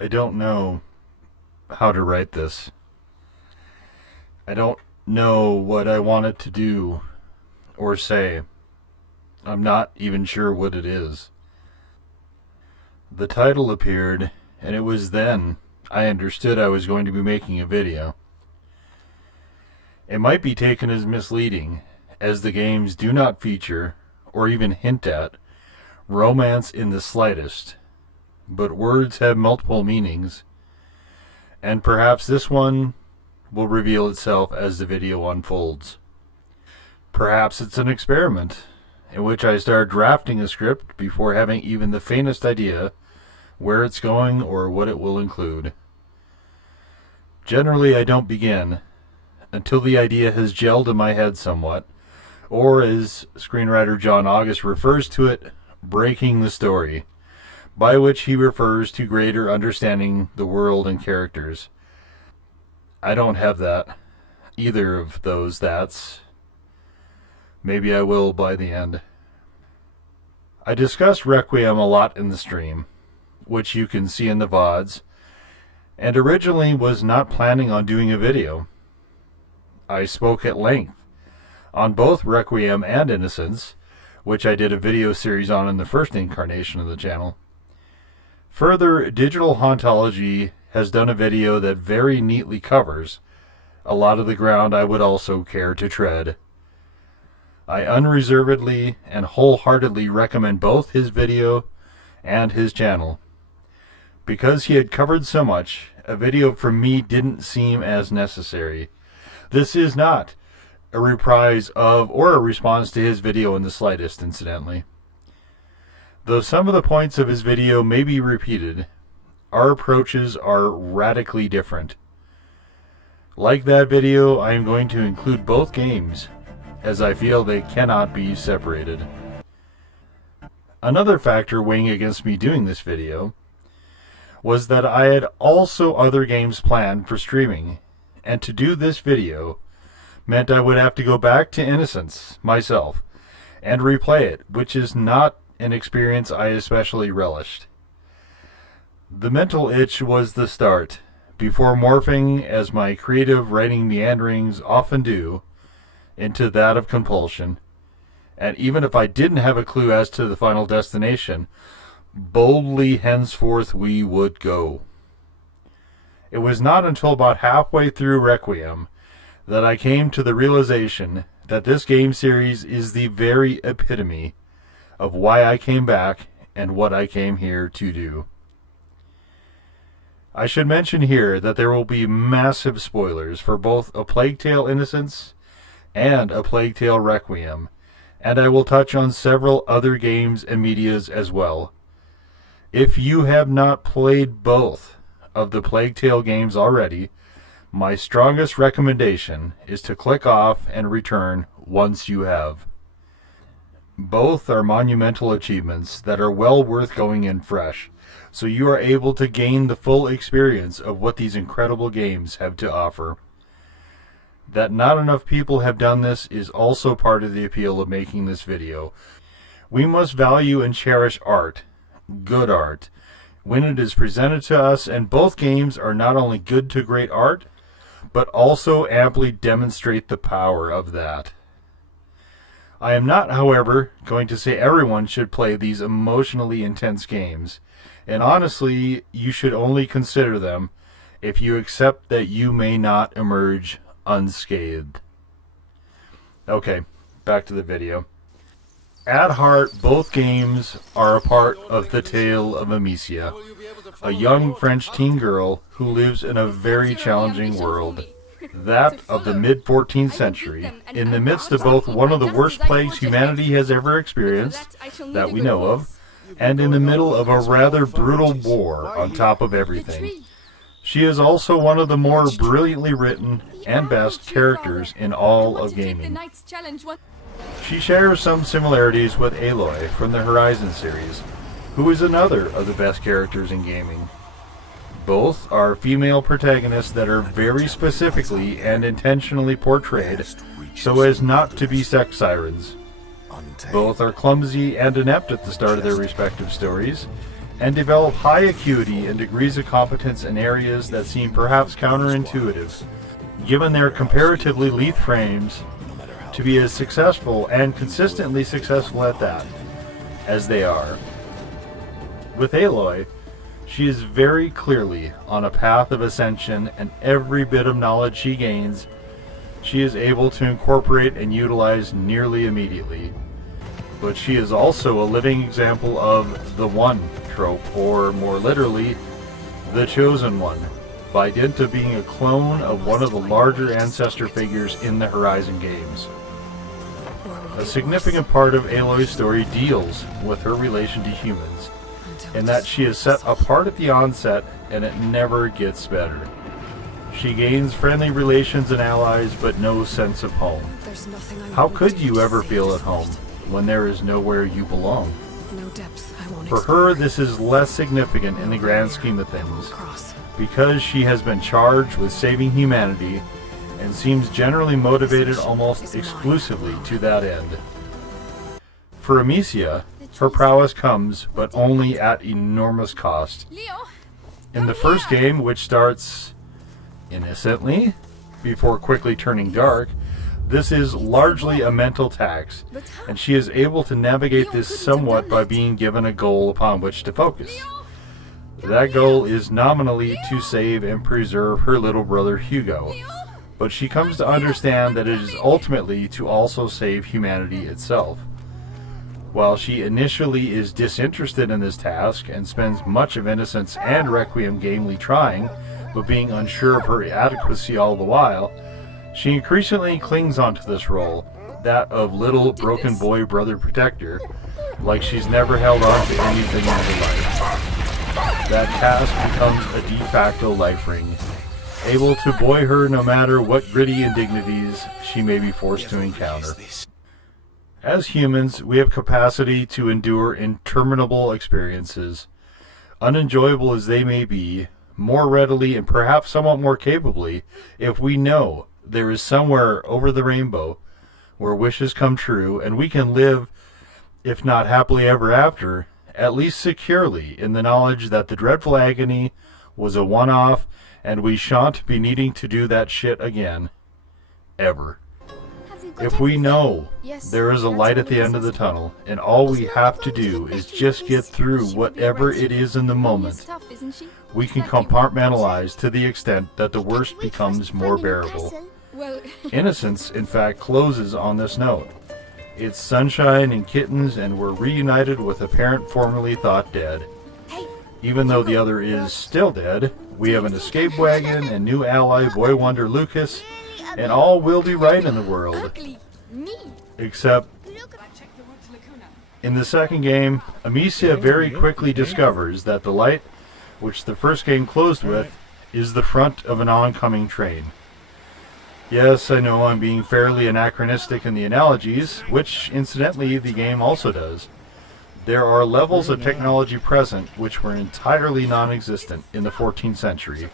I don't know how to write this. I don't know what I want it to do or say. I'm not even sure what it is. The title appeared, and it was then I understood I was going to be making a video. It might be taken as misleading, as the games do not feature, or even hint at, romance in the slightest, but words have multiple meanings, and perhaps this one will reveal itself as the video unfolds. Perhaps it's an experiment, in which I start drafting a script before having even the faintest idea where it's going or what it will include. Generally, I don't begin until the idea has gelled in my head somewhat, or as screenwriter John August refers to it, breaking the story, by which he refers to greater understanding the world and characters. I don't have that. Either of those that's. Maybe I will by the end. I discussed Requiem a lot in the stream, which you can see in the VODs, and originally was not planning on doing a video. I spoke at length on both Requiem and Innocence, which I did a video series on in the first incarnation of the channel. Further, Digital Hauntology has done a video that very neatly covers a lot of the ground I would also care to tread. I unreservedly and wholeheartedly recommend both his video and his channel. Because he had covered so much, a video from me didn't seem as necessary. This is not a reprise of or a response to his video in the slightest, incidentally. Though some of the points of his video may be repeated, our approaches are radically different. Like that video, I am going to include both games, as I feel they cannot be separated. Another factor weighing against me doing this video was that I had also other games planned for streaming, and to do this video meant I would have to go back to Innocence myself and replay it, which is not an experience I especially relished. The mental itch was the start, before morphing, as my creative writing meanderings often do, into that of compulsion. And even if I didn't have a clue as to the final destination, boldly henceforth we would go. It was not until about halfway through Requiem that I came to the realization that this game series is the very epitome of why I came back and what I came here to do. I should mention here that there will be massive spoilers for both A Plague Tale Innocence and A Plague Tale Requiem, and I will touch on several other games and medias as well. If you have not played both of the Plague Tale games already, my strongest recommendation is to click off and return once you have. Both are monumental achievements that are well worth going in fresh, so you are able to gain the full experience of what these incredible games have to offer. That not enough people have done this is also part of the appeal of making this video. We must value and cherish art, good art, when it is presented to us, and both games are not only good to great art, but also amply demonstrate the power of that. I am not, however, going to say everyone should play these emotionally intense games, and honestly, you should only consider them if you accept that you may not emerge unscathed. Okay, back to the video. At heart, both games are a part of the tale of Amicia, a young French teen girl who lives in a very challenging world, that of the mid-14th century, in the midst of both one of the worst plagues humanity has ever experienced, that we know of, and in the middle of a rather brutal war on top of everything. She is also one of the more brilliantly written and best characters in all of gaming. She shares some similarities with Aloy from the Horizon series, who is another of the best characters in gaming. Both are female protagonists that are very specifically and intentionally portrayed so as not to be sex sirens. Both are clumsy and inept at the start of their respective stories, and develop high acuity and degrees of competence in areas that seem perhaps counterintuitive, given their comparatively lithe frames, to be as successful and consistently successful at that as they are. With Aloy, she is very clearly on a path of ascension, and every bit of knowledge she gains, she is able to incorporate and utilize nearly immediately. But she is also a living example of the One trope, or more literally, the Chosen One, by dint of being a clone of one of the larger ancestor figures in the Horizon games. A significant part of Aloy's story deals with her relation to humans, in that she is set apart at the onset and it never gets better. She gains friendly relations and allies, but no sense of home. How could you ever feel at home when there is nowhere you belong? For her, this is less significant in the grand scheme of things, because she has been charged with saving humanity and seems generally motivated almost exclusively to that end. For Amicia, her prowess comes, but only at enormous cost. In the first game, which starts innocently, before quickly turning dark, this is largely a mental tax, and she is able to navigate this somewhat by being given a goal upon which to focus. That goal is nominally to save and preserve her little brother Hugo, but she comes to understand that it is ultimately to also save humanity itself. While she initially is disinterested in this task and spends much of Innocence and Requiem gamely trying, but being unsure of her adequacy all the while, she increasingly clings onto this role, that of little broken boy brother protector, like she's never held on to anything in her life. That task becomes a de facto life ring, able to buoy her no matter what gritty indignities she may be forced to encounter. As humans, we have capacity to endure interminable experiences, unenjoyable as they may be, more readily and perhaps somewhat more capably if we know there is somewhere over the rainbow where wishes come true and we can live, if not happily ever after, at least securely in the knowledge that the dreadful agony was a one-off and we shan't be needing to do that shit again. Ever. If we know there is a light at the end of the tunnel, and all we have to do is just get through whatever it is in the moment, we can compartmentalize to the extent that the worst becomes more bearable. Innocence, in fact, closes on this note. It's sunshine and kittens, and we're reunited with a parent formerly thought dead. Even though the other is still dead, we have an escape wagon and new ally Boy Wonder Lucas, and all will be right in the world. Except, in the second game, Amicia very quickly discovers that the light, which the first game closed with, is the front of an oncoming train. Yes, I know I'm being fairly anachronistic in the analogies, which, incidentally, the game also does. There are levels of technology present which were entirely non-existent in the 14th century,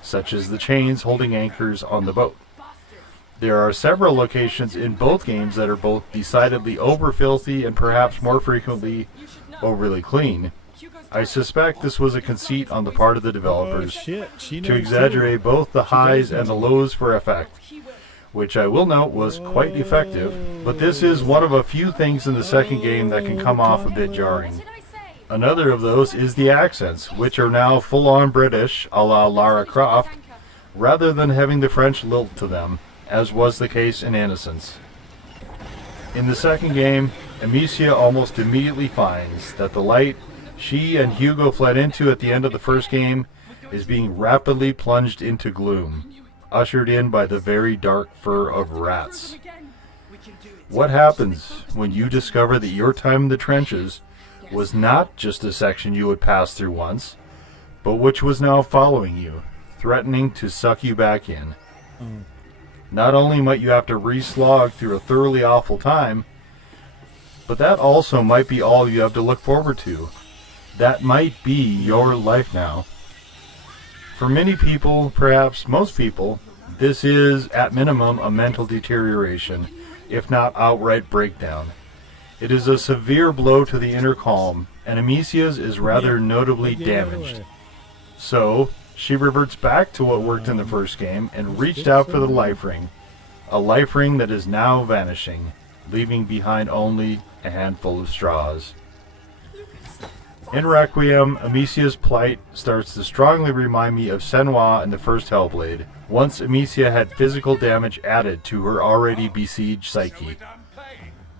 such as the chains holding anchors on the boat. There are several locations in both games that are both decidedly over-filthy and perhaps more frequently overly clean. I suspect this was a conceit on the part of the developers to exaggerate both the highs and the lows for effect, which I will note was quite effective, but this is one of a few things in the second game that can come off a bit jarring. Another of those is the accents, which are now full-on British, a la Lara Croft, rather than having the French lilt to them, as was the case in Innocence. In the second game, Amicia almost immediately finds that the light she and Hugo fled into at the end of the first game is being rapidly plunged into gloom, ushered in by the very dark fur of rats. What happens when you discover that your time in the trenches was not just a section you would pass through once, but which was now following you, threatening to suck you back in? Not only might you have to re-slog through a thoroughly awful time, but that also might be all you have to look forward to. That might be your life now. For many people, perhaps most people, this is, at minimum, a mental deterioration, if not outright breakdown. It is a severe blow to the inner calm, and Amicia's is rather notably damaged. So, she reverts back to what worked in the first game and reached out for the life ring. A life ring that is now vanishing, leaving behind only a handful of straws. In Requiem, Amicia's plight starts to strongly remind me of Senua in the first Hellblade, once Amicia had physical damage added to her already besieged psyche.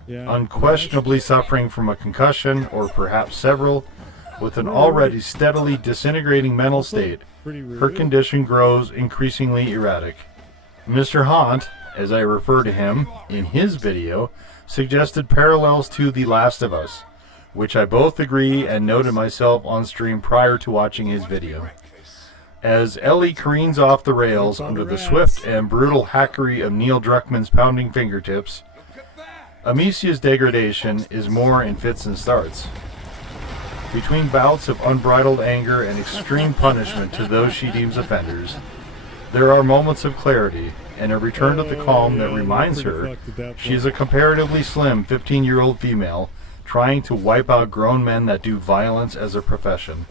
Unquestionably suffering from a concussion, or perhaps several, with an already steadily disintegrating mental state, her condition grows increasingly erratic. Mr. Haunt, as I refer to him in his video, suggested parallels to The Last of Us, which I both agree and noted myself on stream prior to watching his video. As Ellie careens off the rails under the swift and brutal hackery of Neil Druckmann's pounding fingertips, Amicia's degradation is more in fits and starts. Between bouts of unbridled anger and extreme punishment to those she deems offenders, there are moments of clarity and a return to the calm that reminds her she is a comparatively slim 15-year-old female trying to wipe out grown men that do violence as a profession.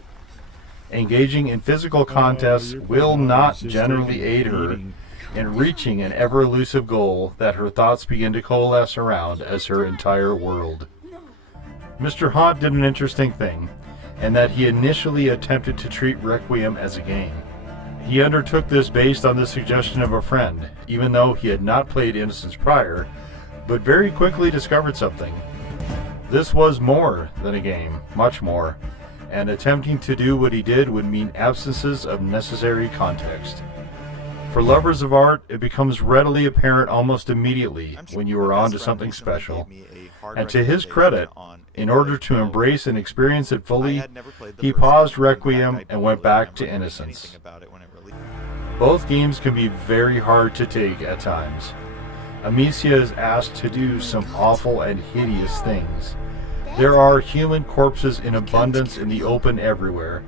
Engaging in physical contests will not generally aid her in reaching an ever-elusive goal that her thoughts begin to coalesce around as her entire world. Mr. Haunt did an interesting thing, in that he initially attempted to treat Requiem as a game. He undertook this based on the suggestion of a friend, even though he had not played Innocence prior, but very quickly discovered something. This was more than a game, much more, and attempting to do what he did would mean absences of necessary context. For lovers of art, it becomes readily apparent almost immediately when you are onto something special. And to his credit, in order to embrace and experience it fully, he paused Requiem and went back to Innocence. Both games can be very hard to take at times. Amicia is asked to do some awful and hideous things. There are human corpses in abundance in the open everywhere,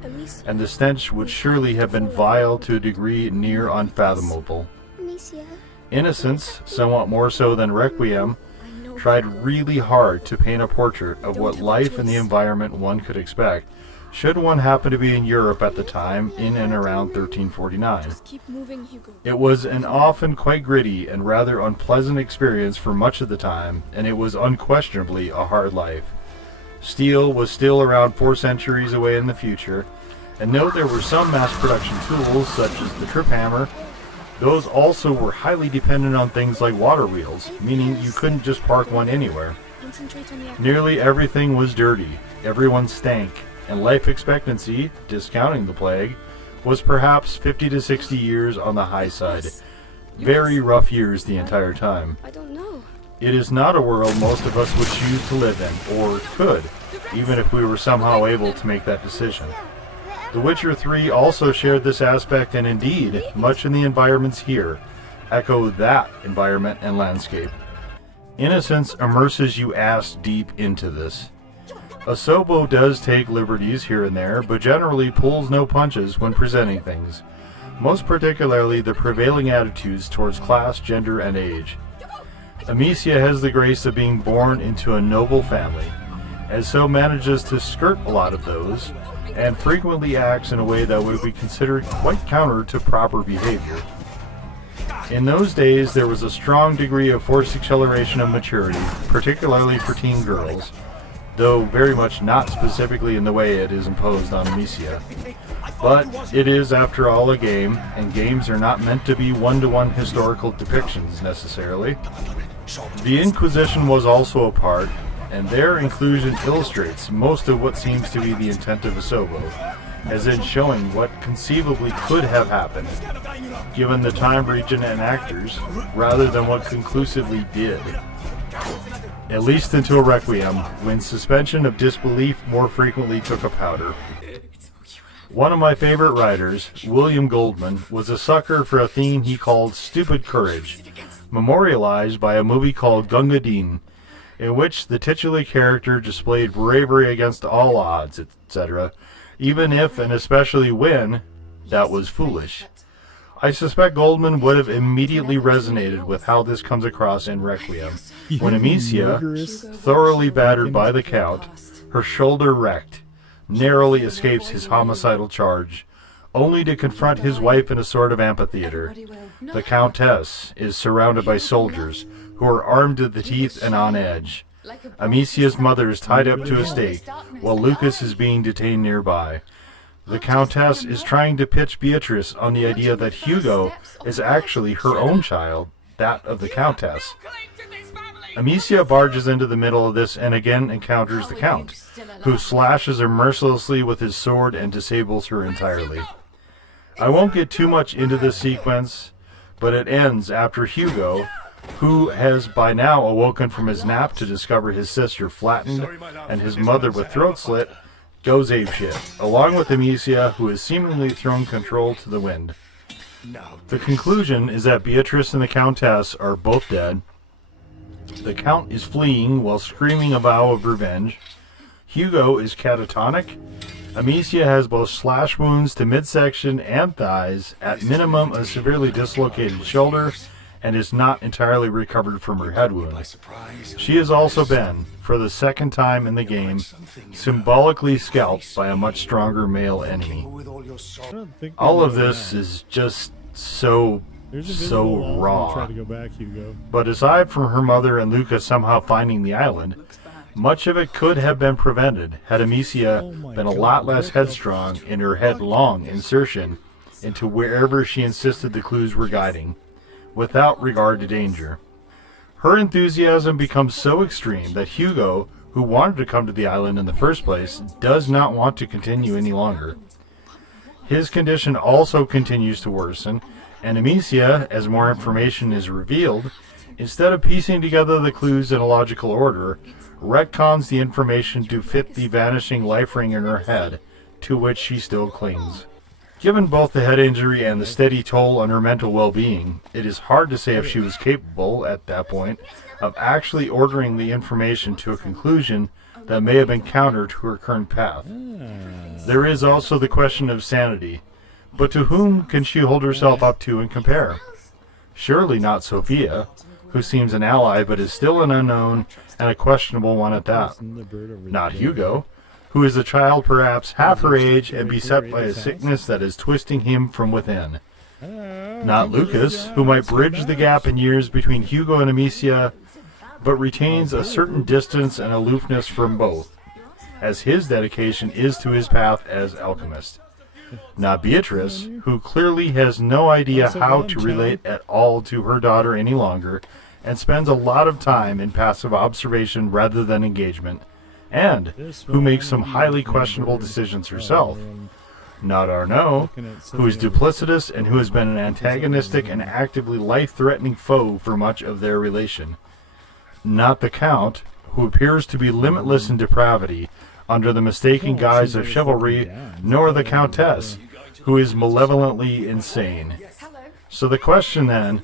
and the stench would surely have been vile to a degree near unfathomable. Innocence, somewhat more so than Requiem, tried really hard to paint a portrait of what life and the environment one could expect should one happen to be in Europe at the time, in and around 1349. It was an often quite gritty and rather unpleasant experience for much of the time, and it was unquestionably a hard life. Steel was still around 4 centuries away in the future, and though there were some mass production tools, such as the trip hammer, those also were highly dependent on things like water wheels, meaning you couldn't just park one anywhere. Nearly everything was dirty, everyone stank, and life expectancy, discounting the plague, was perhaps 50 to 60 years on the high side. Very rough years the entire time. It is not a world most of us would choose to live in, or could, even if we were somehow able to make that decision. The Witcher 3 also shared this aspect, and indeed, much in the environments here echo that environment and landscape. Innocence immerses you ass deep into this. Asobo does take liberties here and there, but generally pulls no punches when presenting things, most particularly the prevailing attitudes towards class, gender, and age. Amicia has the grace of being born into a noble family, and so manages to skirt a lot of those, and frequently acts in a way that would be considered quite counter to proper behavior. In those days, there was a strong degree of forced acceleration of maturity, particularly for teen girls, though very much not specifically in the way it is imposed on Amicia. But it is, after all, a game, and games are not meant to be one-to-one historical depictions, necessarily. The Inquisition was also a part, and their inclusion illustrates most of what seems to be the intent of Asobo, as in showing what conceivably could have happened, given the time, region, and actors, rather than what conclusively did. At least until Requiem, when suspension of disbelief more frequently took a powder. One of my favorite writers, William Goldman, was a sucker for a theme he called stupid courage, memorialized by a movie called Gunga Din, in which the titular character displayed bravery against all odds, etc., even if and especially when that was foolish. I suspect Goldman would have immediately resonated with how this comes across in Requiem, when Amicia, thoroughly battered by the Count, her shoulder wrecked, narrowly escapes his homicidal charge, only to confront his wife in a sort of amphitheater. The Countess is surrounded by soldiers who are armed to the teeth and on edge. Amicia's mother is tied up to a stake, while Lucas is being detained nearby. The Countess is trying to pitch Beatrice on the idea that Hugo is actually her own child, that of the Countess. Amicia barges into the middle of this and again encounters the Count, who slashes her mercilessly with his sword and disables her entirely. I won't get too much into this sequence, but it ends after Hugo, who has by now awoken from his nap to discover his sister flattened and his mother with throat slit, goes apeshit, along with Amicia, who has seemingly thrown control to the wind. The conclusion is that Beatrice and the Countess are both dead. The Count is fleeing while screaming a vow of revenge. Hugo is catatonic. Amicia has both slash wounds to midsection and thighs, at minimum a severely dislocated shoulder, and is not entirely recovered from her head wound. She has also been, for the second time in the game, symbolically scalped by a much stronger male enemy. All of this is just so raw. But aside from her mother and Lucas somehow finding the island, much of it could have been prevented had Amicia been a lot less headstrong in her headlong insertion into wherever she insisted the clues were guiding, without regard to danger. Her enthusiasm becomes so extreme that Hugo, who wanted to come to the island in the first place, does not want to continue any longer. His condition also continues to worsen, and Amicia, as more information is revealed, instead of piecing together the clues in a logical order, retcons the information to fit the vanishing life ring in her head, to which she still clings. Given both the head injury and the steady toll on her mental well-being, it is hard to say if she was capable, at that point, of actually ordering the information to a conclusion that may have been counter to her current path. There is also the question of sanity, but to whom can she hold herself up to and compare? Surely not Sophia, who seems an ally but is still an unknown and a questionable one at that. Not Hugo, who is a child perhaps half her age and beset by a sickness that is twisting him from within. Not Lucas, who might bridge the gap in years between Hugo and Amicia, but retains a certain distance and aloofness from both, as his dedication is to his path as alchemist. Not Beatrice, who clearly has no idea how to relate at all to her daughter any longer, and spends a lot of time in passive observation rather than engagement, and who makes some highly questionable decisions herself. Not Arnaud, who is duplicitous and who has been an antagonistic and actively life-threatening foe for much of their relation. Not the Count, who appears to be limitless in depravity under the mistaken guise of chivalry, nor the Countess, who is malevolently insane. So the question then,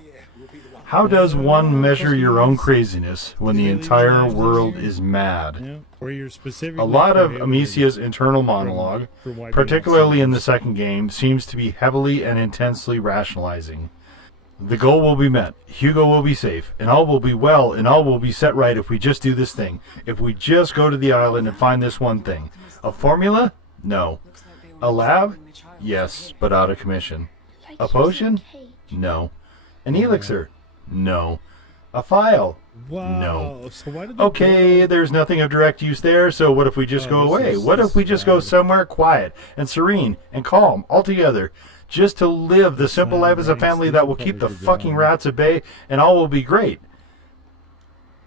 how does one measure your own craziness when the entire world is mad? A lot of Amicia's internal monologue, particularly in the second game, seems to be heavily and intensely rationalizing. The goal will be met, Hugo will be safe, and all will be well, and all will be set right if we just do this thing. If we just go to the island and find this one thing. A formula? No. A lab? Yes, but out of commission. A potion? No. An elixir? No. A file? No. Okay, there's nothing of direct use there, so what if we just go away? What if we just go somewhere quiet and serene and calm altogether, just to live the simple life as a family that will keep the fucking rats at bay, and all will be great?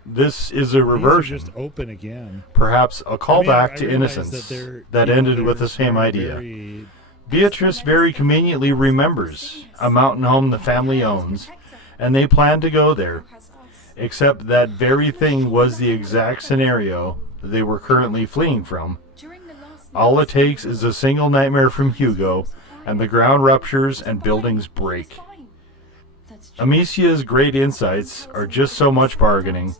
This is a reversion. Just open again. Perhaps a callback to Innocence that ended with the same idea. Beatrice very conveniently remembers a mountain home the family owns, and they plan to go there. Except that very thing was the exact scenario they were currently fleeing from. All it takes is a single nightmare from Hugo, and the ground ruptures and buildings break. Amicia's great insights are just so much bargaining,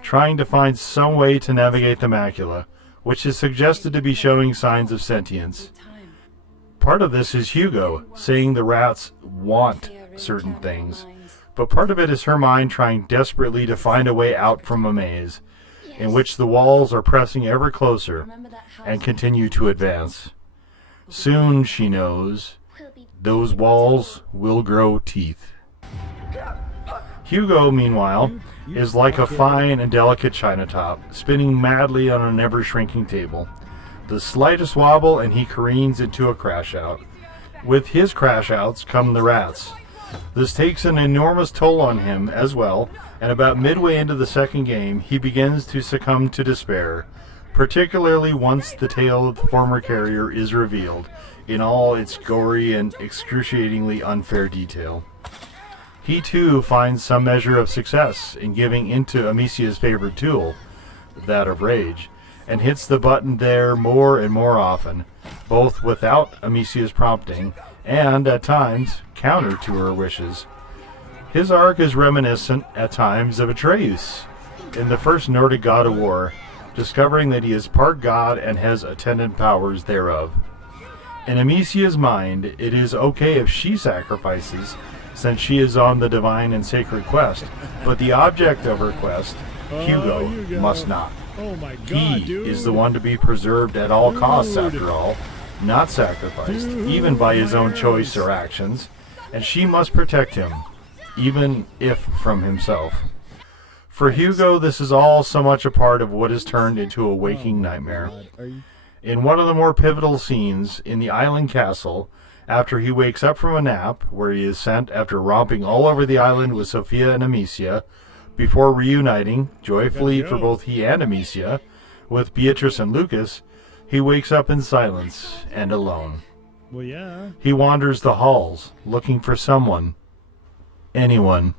trying to find some way to navigate the macula, which is suggested to be showing signs of sentience. Part of this is Hugo saying the rats want certain things, but part of it is her mind trying desperately to find a way out from a maze in which the walls are pressing ever closer and continue to advance. Soon, she knows, those walls will grow teeth. Hugo, meanwhile, is like a fine and delicate china top, spinning madly on an ever-shrinking table. The slightest wobble and he careens into a crash-out. With his crash-outs come the rats. This takes an enormous toll on him as well, and about midway into the second game, he begins to succumb to despair, particularly once the tale of the former carrier is revealed in all its gory and excruciatingly unfair detail. He too finds some measure of success in giving into Amicia's favorite tool, that of rage, and hits the button there more and more often, both without Amicia's prompting and, at times, counter to her wishes. His arc is reminiscent, at times, of Atreus in the first Nordic god of war, discovering that he is part god and has attendant powers thereof. In Amicia's mind, it is okay if she sacrifices, since she is on the divine and sacred quest, but the object of her quest, Hugo, must not. He is the one to be preserved at all costs, after all, not sacrificed, even by his own choice or actions, and she must protect him, even if from himself. For Hugo, this is all so much a part of what is turned into a waking nightmare. In one of the more pivotal scenes, in the island castle, after he wakes up from a nap, where he is sent after romping all over the island with Sophia and Amicia, before reuniting, joyfully for both he and Amicia, with Beatrice and Lucas, he wakes up in silence and alone. He wanders the halls, looking for someone, anyone.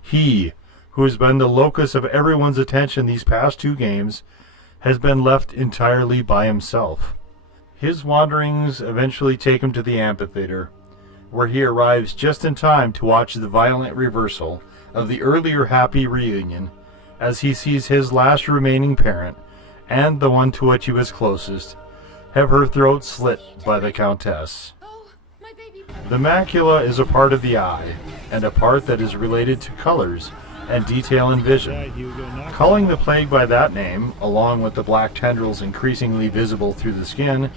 He, who has been the locus of everyone's attention these past two games, has been left entirely by himself. His wanderings eventually take him to the amphitheater, where he arrives just in time to watch the violent reversal of the earlier happy reunion, as he sees his last remaining parent, and the one to which he was closest, have her throat slit by the Countess. The macula is a part of the eye, and a part that is related to colors and detail in vision. Calling the plague by that name, along with the black tendrils increasingly visible through the skin,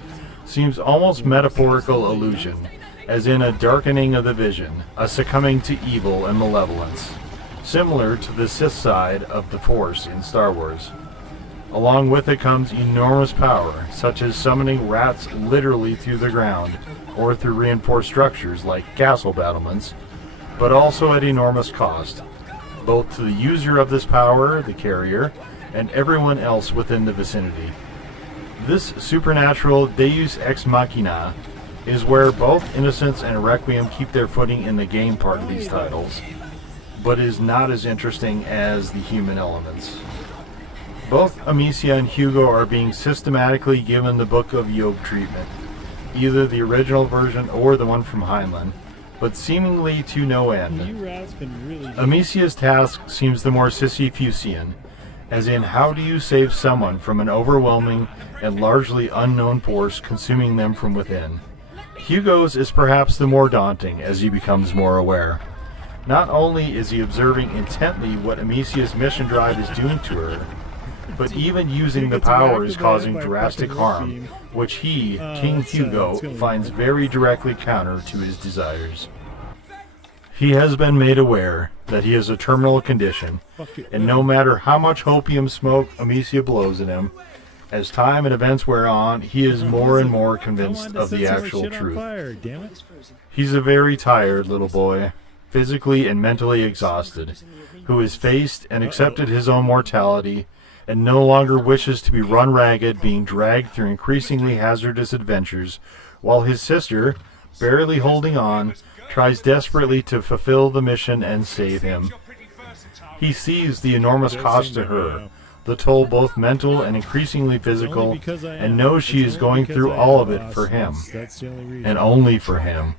seems almost metaphorical allusion, as in a darkening of the vision, a succumbing to evil and malevolence, similar to the Sith side of the Force in Star Wars. Along with it comes enormous power, such as summoning rats literally through the ground, or through reinforced structures like castle battlements, but also at enormous cost, both to the user of this power, the carrier, and everyone else within the vicinity. This supernatural deus ex machina is where both Innocence and Requiem keep their footing in the game part of these titles, but is not as interesting as the human elements. Both Amicia and Hugo are being systematically given the Book of Job treatment, either the original version or the one from Heinlein, but seemingly to no end. Amicia's task seems the more Sisyphusian, as in how do you save someone from an overwhelming and largely unknown force consuming them from within. Hugo's is perhaps the more daunting as he becomes more aware. Not only is he observing intently what Amicia's mission drive is doing to her, but even using the powers causing drastic harm, which he, King Hugo, finds very directly counter to his desires. He has been made aware that he has a terminal condition, and no matter how much opium smoke Amicia blows at him, as time and events wear on, he is more and more convinced of the actual truth. He's a very tired little boy, physically and mentally exhausted, who has faced and accepted his own mortality, and no longer wishes to be run ragged, being dragged through increasingly hazardous adventures, while his sister, barely holding on, tries desperately to fulfill the mission and save him. He sees the enormous cost to her, the toll both mental and increasingly physical, and knows she is going through all of it for him, and only for him,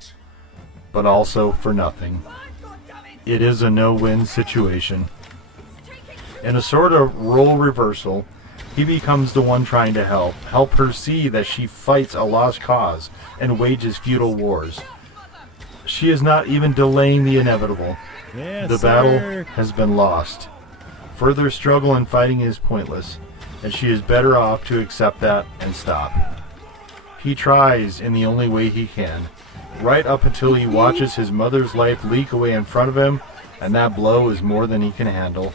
but also for nothing. It is a no-win situation. In a sort of role reversal, He becomes the one trying to help her see that she fights a lost cause and wages futile wars. She is not even delaying the inevitable. Yes, The battle has been lost. Further struggle and fighting is pointless, and she is better off to accept that and stop. He tries in the only way he can, right up until he watches his mother's life leak away in front of him, and that blow is more than he can handle.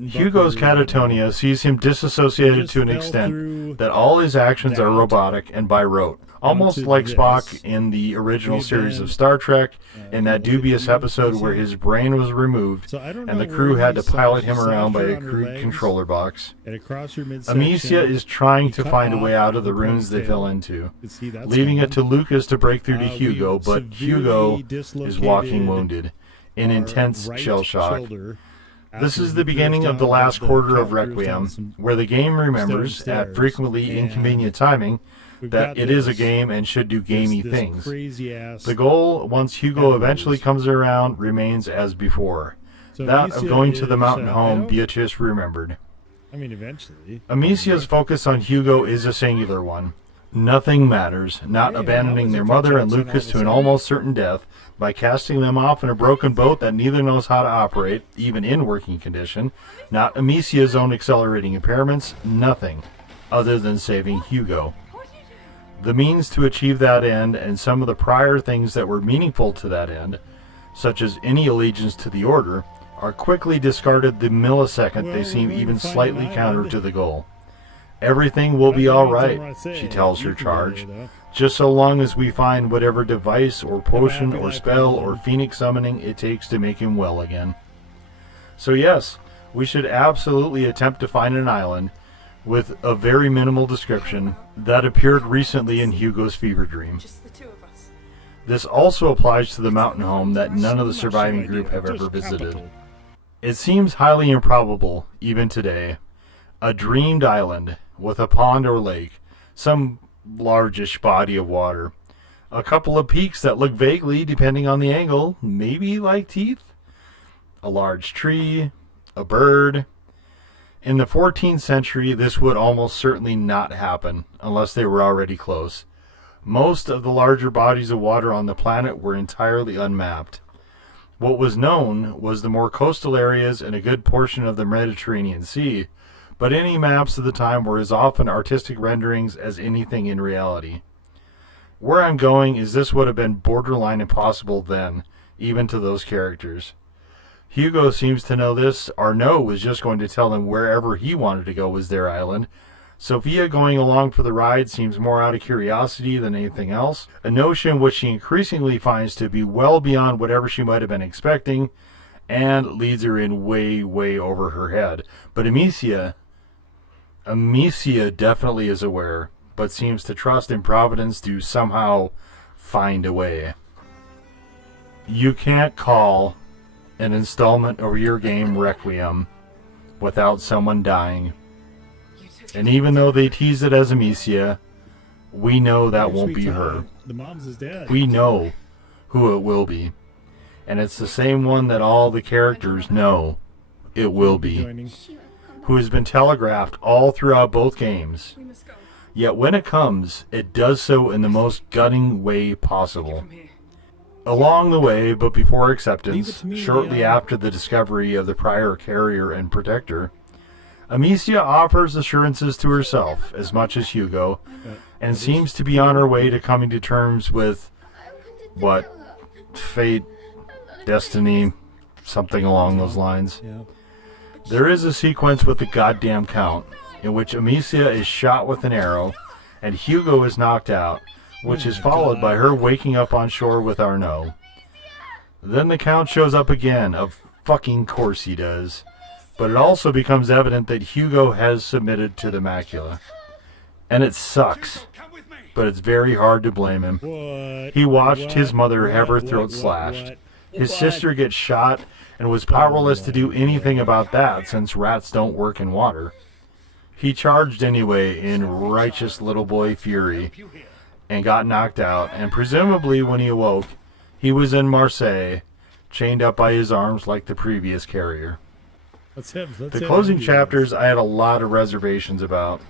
Hugo's catatonia sees him disassociated to an extent that all his actions are robotic and by rote, almost like Spock in the original series of Star Trek, in that dubious episode where his brain was removed and the crew had to pilot him around by a crude controller box. Amicia is trying to find a way out of the ruins they fell into, leaving it to Lucas to break through to Hugo, but Hugo is walking wounded, in intense shell shock. This is the beginning of the last quarter of Requiem, where the game remembers, at frequently inconvenient timing, that it is a game and should do gamey things. The goal, once Hugo eventually comes around, remains as before. That of going to the mountain home Beatrice remembered. Eventually. Amicia's focus on Hugo is a singular one. Nothing matters, not abandoning their mother and Lucas to an almost certain death, by casting them off in a broken boat that neither knows how to operate, even in working condition, not Amicia's own accelerating impairments, nothing, other than saving Hugo. The means to achieve that end and some of the prior things that were meaningful to that end, such as any allegiance to the Order, are quickly discarded the millisecond they seem even slightly counter to the goal. Everything will be all right, she tells her charge, just so long as we find whatever device or potion or spell or phoenix summoning it takes to make him well again. So yes, we should absolutely attempt to find an island with a very minimal description that appeared recently in Hugo's fever dream. This also applies to the mountain home that none of the surviving group have ever visited. It seems highly improbable, even today. A dreamed island with a pond or lake, some largish body of water, a couple of peaks that look vaguely, depending on the angle, maybe like teeth, a large tree, a bird. In the 14th century, this would almost certainly not happen, unless they were already close. Most of the larger bodies of water on the planet were entirely unmapped. What was known was the more coastal areas and a good portion of the Mediterranean Sea, but any maps of the time were as often artistic renderings as anything in reality. Where I'm going is this would have been borderline impossible then, even to those characters. Hugo seems to know this. Arnaud was just going to tell him wherever he wanted to go was their island. Sophia going along for the ride seems more out of curiosity than anything else, a notion which she increasingly finds to be well beyond whatever she might have been expecting, and leads her in way, way over her head. But Amicia definitely is aware, but seems to trust in Providence to somehow find a way. You can't call an installment of your game Requiem without someone dying. And even though they tease it as Amicia, we know that won't be her. The mom's is dead. We know who it will be. And it's the same one that all the characters know it will be, who has been telegraphed all throughout both games. Yet when it comes, it does so in the most gutting way possible. Along the way, but before acceptance, shortly after the discovery of the prior carrier and protector, Amicia offers assurances to herself, as much as Hugo, and seems to be on her way to coming to terms with, fate, destiny, something along those lines. There is a sequence with the goddamn Count, in which Amicia is shot with an arrow, and Hugo is knocked out, which is followed by her waking up on shore with Arnaud. Then the Count shows up again, of fucking course he does. But it also becomes evident that Hugo has submitted to the macula. And it sucks, but it's very hard to blame him. He watched his mother have her throat slashed. His sister gets shot and was powerless to do anything about that since rats don't work in water. He charged anyway in righteous little boy fury and got knocked out, and presumably when he awoke, he was in Marseille, chained up by his arms like the previous carrier. The closing chapters I had a lot of reservations about,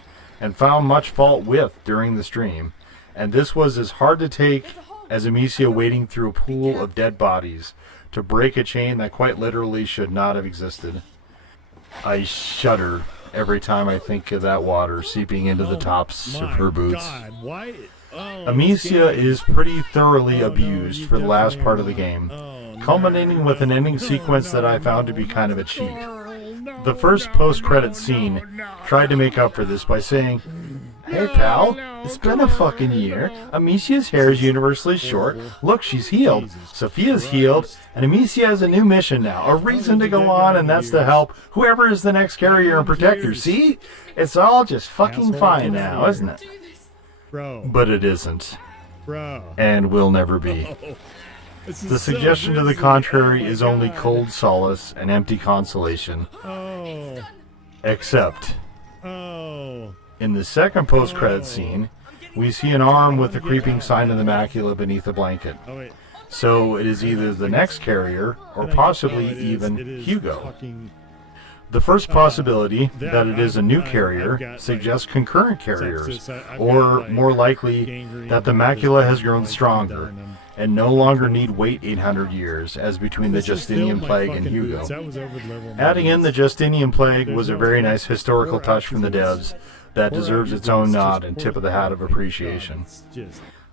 and found much fault with during the stream, and this was as hard to take as Amicia wading through a pool of dead bodies to break a chain that quite literally should not have existed. I shudder every time I think of that water seeping into the tops of her boots. Amicia is pretty thoroughly abused for the last part of the game, culminating with an ending sequence that I found to be kind of a cheat. The first post-credit scene tried to make up for this by saying, "Hey pal, it's been a fucking year. Amicia's hair is universally short. Look, she's healed. Sophia's healed. And Amicia has a new mission now. A reason to go on, and that's to help whoever is the next carrier and protector. See? It's all just fucking fine now, isn't it?" But it isn't. And will never be. The suggestion to the contrary is only cold solace and empty consolation. Except, in the second post-credit scene, we see an arm with a creeping sign of the macula beneath a blanket. So it is either the next carrier, or possibly even Hugo. The first possibility, that it is a new carrier, suggests concurrent carriers, or more likely, that the macula has grown stronger, and no longer need wait 800 years, as between the Justinian Plague and Hugo. Adding in the Justinian Plague was a very nice historical touch from the devs that deserves its own nod and tip of the hat of appreciation.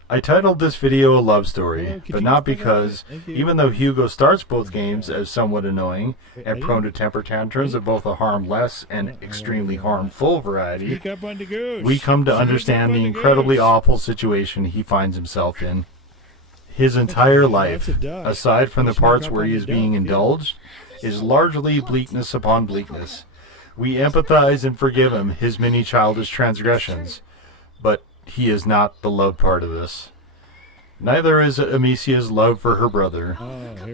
I titled this video a love story, but not because, even though Hugo starts both games as somewhat annoying and prone to temper tantrums of both a harmless and extremely harmful variety, we come to understand the incredibly awful situation he finds himself in. His entire life, aside from the parts where he is being indulged, is largely bleakness upon bleakness. We empathize and forgive him his many childish transgressions, but he is not the love part of this. Neither is Amicia's love for her brother.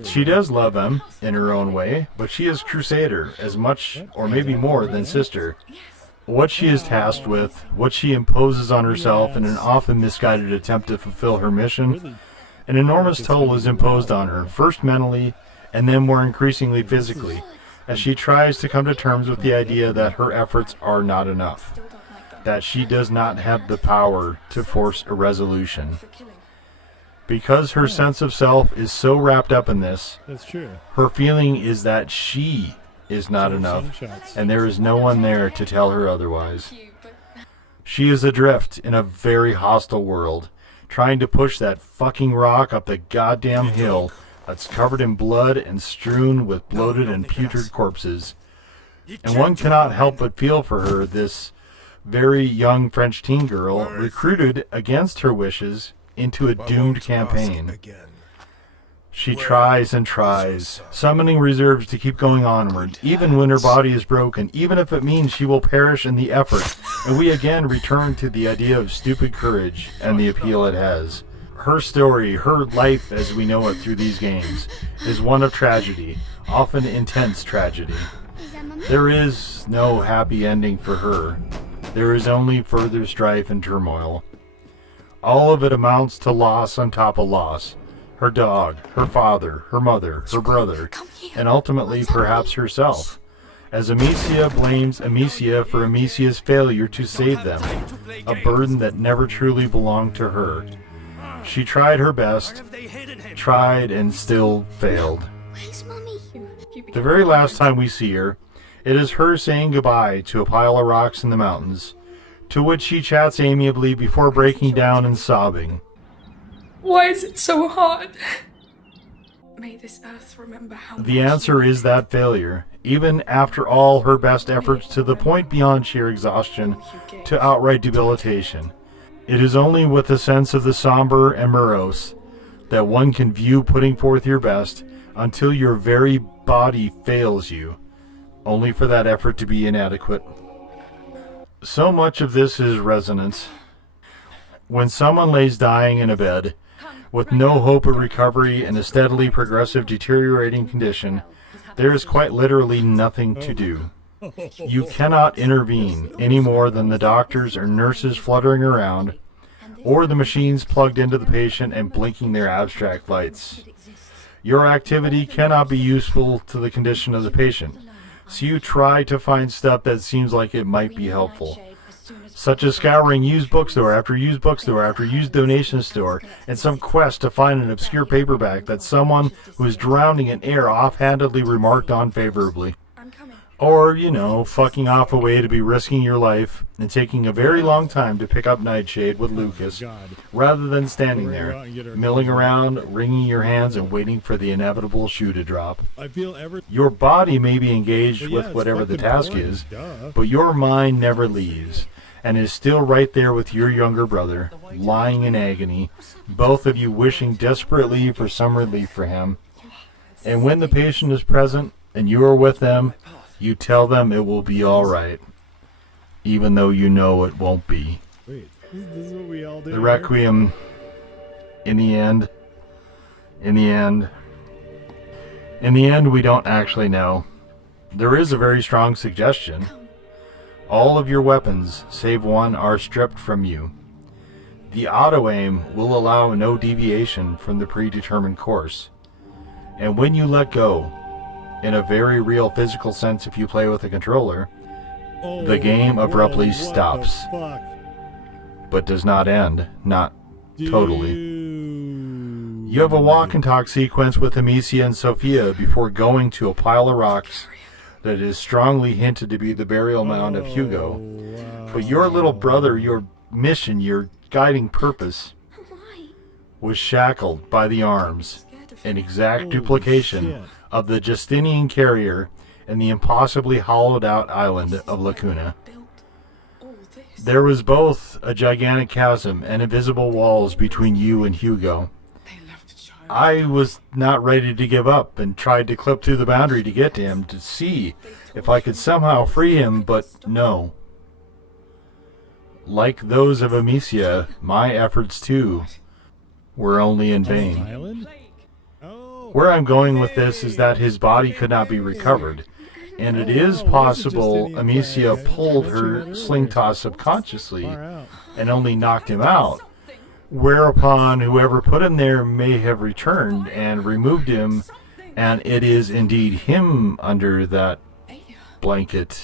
She does love him, in her own way, but she is Crusader, as much, or maybe more, than sister. What she is tasked with, what she imposes on herself in an often misguided attempt to fulfill her mission, an enormous toll is imposed on her, first mentally, and then more increasingly physically, as she tries to come to terms with the idea that her efforts are not enough, that she does not have the power to force a resolution. Because her sense of self is so wrapped up in this, her feeling is that she is not enough, and there is no one there to tell her otherwise. She is adrift in a very hostile world, trying to push that fucking rock up the goddamn hill that's covered in blood and strewn with bloated and putrid corpses. And one cannot help but feel for her, this very young French teen girl, recruited against her wishes into a doomed campaign. She tries and tries, summoning reserves to keep going onward, even when her body is broken, even if it means she will perish in the effort, and we again return to the idea of stupid courage and the appeal it has. Her story, her life as we know it through these games, is one of tragedy, often intense tragedy. There is no happy ending for her. There is only further strife and turmoil. All of it amounts to loss on top of loss. Her dog, her father, her mother, her brother, and ultimately perhaps herself, as Amicia blames Amicia for Amicia's failure to save them, a burden that never truly belonged to her. She tried her best, tried and still failed. The very last time we see her, it is her saying goodbye to a pile of rocks in the mountains, to which she chats amiably before breaking down and sobbing. Why is it so hard? May this earth remember how The answer is that failure, even after all her best efforts to the point beyond sheer exhaustion to outright debilitation. It is only with a sense of the somber and morose that one can view putting forth your best until your very body fails you, only for that effort to be inadequate. So much of this is resonance. When someone lays dying in a bed, with no hope of recovery and a steadily progressive deteriorating condition, there is quite literally nothing to do. You cannot intervene any more than the doctors or nurses fluttering around, or the machines plugged into the patient and blinking their abstract lights. Your activity cannot be useful to the condition of the patient, so you try to find stuff that seems like it might be helpful, such as scouring used bookstore after used bookstore after used donation store in some quest to find an obscure paperback that someone who is drowning in air offhandedly remarked on favorably. Or, you know, fucking off a way to be risking your life and taking a very long time to pick up Nightshade with Lucas, rather than standing there, milling around, wringing your hands, and waiting for the inevitable shoe to drop. Your body may be engaged with whatever the task is, but your mind never leaves, and is still right there with your younger brother, lying in agony, both of you wishing desperately for some relief for him. And when the patient is present, and you are with them, you tell them it will be all right, even though you know it won't be. Wait, this is what we all do. The Requiem, in the end, we don't actually know. There is a very strong suggestion. All of your weapons, save one, are stripped from you. The auto-aim will allow no deviation from the predetermined course. And when you let go, in a very real physical sense if you play with a controller, the game abruptly stops. But does not end. Not totally. You have a walk and talk sequence with Amicia and Sophia before going to a pile of rocks that is strongly hinted to be the burial mound of Hugo. But your little brother, your mission, your guiding purpose, was shackled by the arms, an exact duplication of the Justinian carrier and the impossibly hollowed-out island of Lacuna. There was both a gigantic chasm and invisible walls between you and Hugo. I was not ready to give up and tried to clip through the boundary to get to him to see if I could somehow free him, but no. Like those of Amicia, my efforts too were only in vain. Where I'm going with this is that his body could not be recovered, and it is possible Amicia pulled her sling toss subconsciously and only knocked him out, whereupon whoever put him there may have returned and removed him, and it is indeed him under that blanket.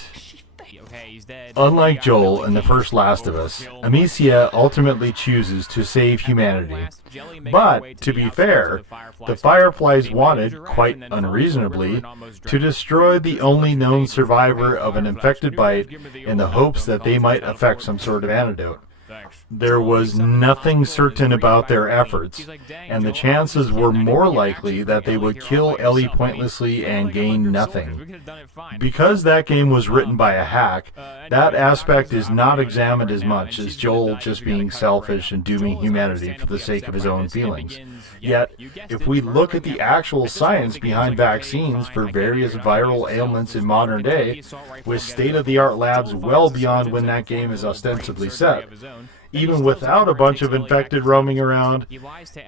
Unlike Joel in the first Last of Us, Amicia ultimately chooses to save humanity. But, to be fair, the Fireflies wanted, quite unreasonably, to destroy the only known survivor of an infected bite in the hopes that they might effect some sort of antidote. There was nothing certain about their efforts, and the chances were more likely that they would kill Ellie pointlessly and gain nothing. Because that game was written by a hack, that aspect is not examined as much as Joel just being selfish and dooming humanity for the sake of his own feelings. Yet, if we look at the actual science behind vaccines for various viral ailments in modern day, with state-of-the-art labs well beyond when that game is ostensibly set, even without a bunch of infected roaming around,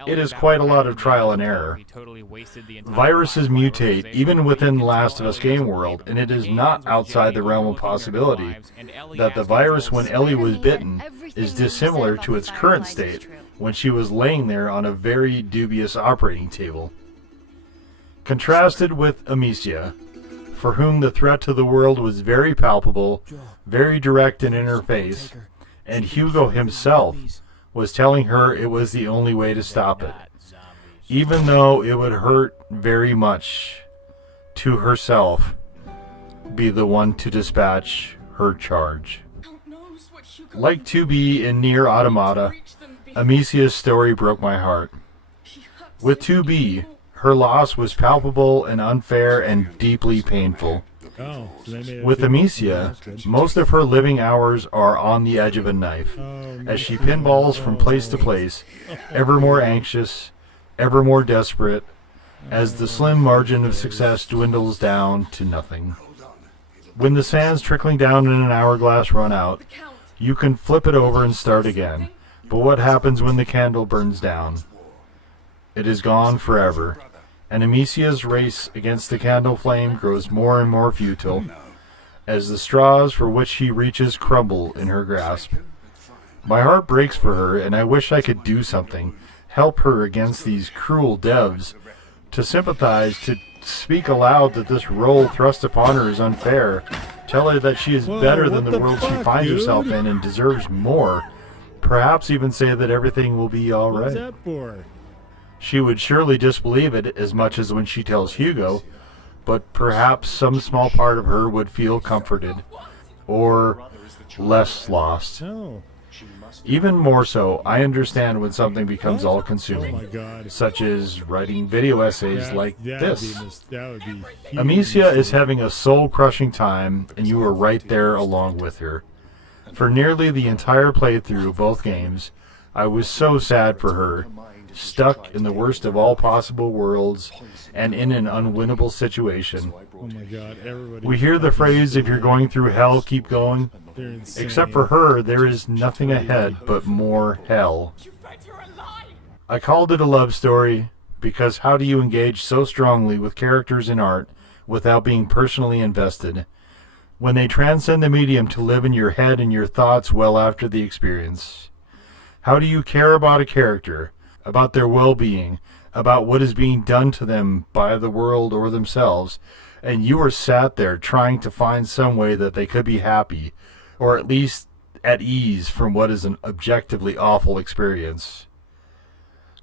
it is quite a lot of trial and error. Viruses mutate even within the Last of Us game world, and it is not outside the realm of possibility that the virus when Ellie was bitten is dissimilar to its current state when she was laying there on a very dubious operating table. Contrasted with Amicia, for whom the threat to the world was very palpable, very direct and in her face, and Hugo himself was telling her it was the only way to stop it, even though it would hurt very much to herself be the one to dispatch her charge. Like 2B in Nier Automata, Amicia's story broke my heart. With 2B, her loss was palpable and unfair and deeply painful. With Amicia, most of her living hours are on the edge of a knife, as she pinballs from place to place, ever more anxious, ever more desperate, as the slim margin of success dwindles down to nothing. When the sands trickling down in an hourglass run out, you can flip it over and start again, but what happens when the candle burns down? It is gone forever. And Amicia's race against the candle flame grows more and more futile, as the straws for which she reaches crumble in her grasp. My heart breaks for her, and I wish I could do something, help her against these cruel devs, to sympathize, to speak aloud that this role thrust upon her is unfair. Tell her that she is Whoa, better than what the the world she fuck, finds dude? herself in and deserves more. Perhaps even say that everything will be all What's right. that for? She would surely disbelieve it as much as when she tells Hugo, but perhaps some small part of her would feel comforted, or less lost. No. Even more so, I understand when something becomes What? Oh all-consuming, my god. such as writing video essays like That this. would be huge. Amicia is having a soul-crushing time, and you are right there along with her. For nearly the entire playthrough of both games, I was so sad for her, stuck in the worst of all possible worlds, and in an unwinnable situation. Oh my god, everybody. We hear the phrase, if you're going through hell, keep going. They're insane. Except for her, there is nothing ahead but more hell. I called it a love story because how do you engage so strongly with characters in art without being personally invested, when they transcend the medium to live in your head and your thoughts well after the experience? How do you care about a character, about their well-being, about what is being done to them by the world or themselves, and you are sat there trying to find some way that they could be happy, or at least at ease from what is an objectively awful experience?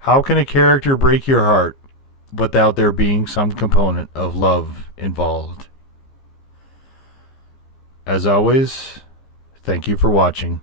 How can a character break your heart without there being some component of love involved? As always, thank you for watching.